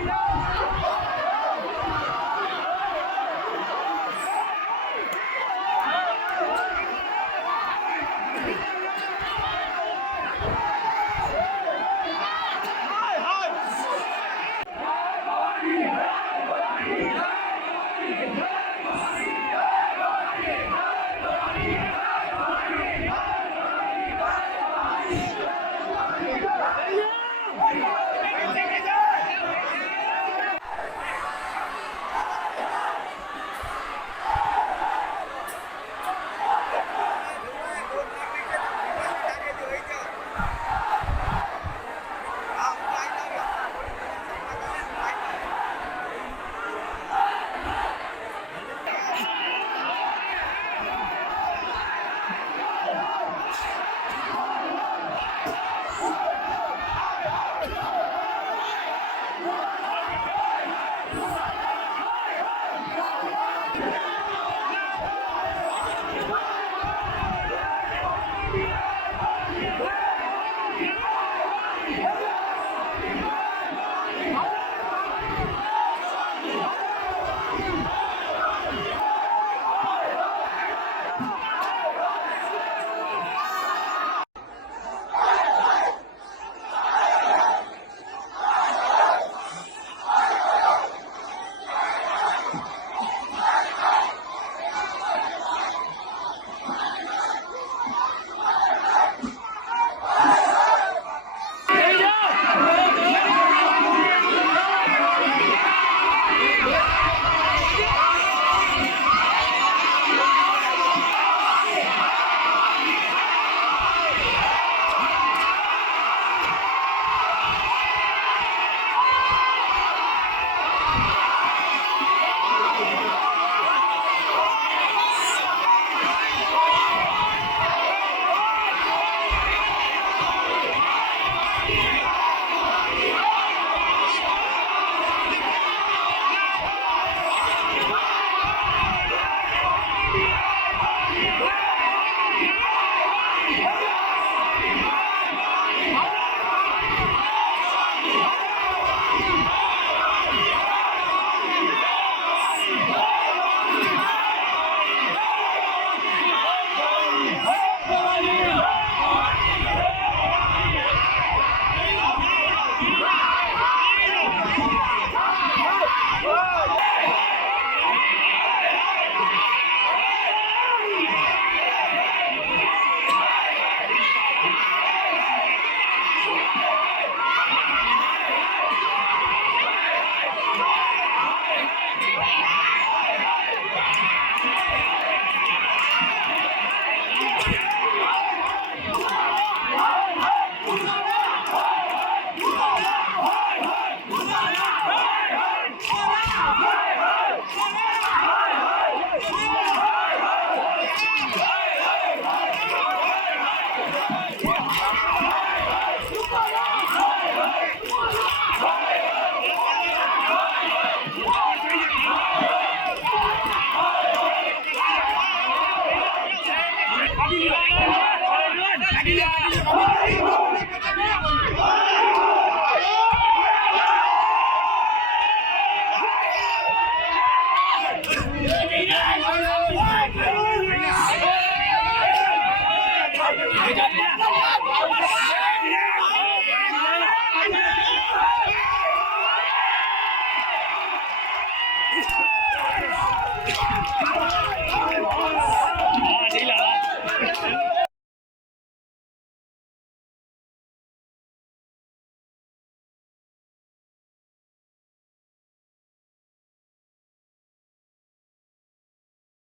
Let's go! Yeah. Come on!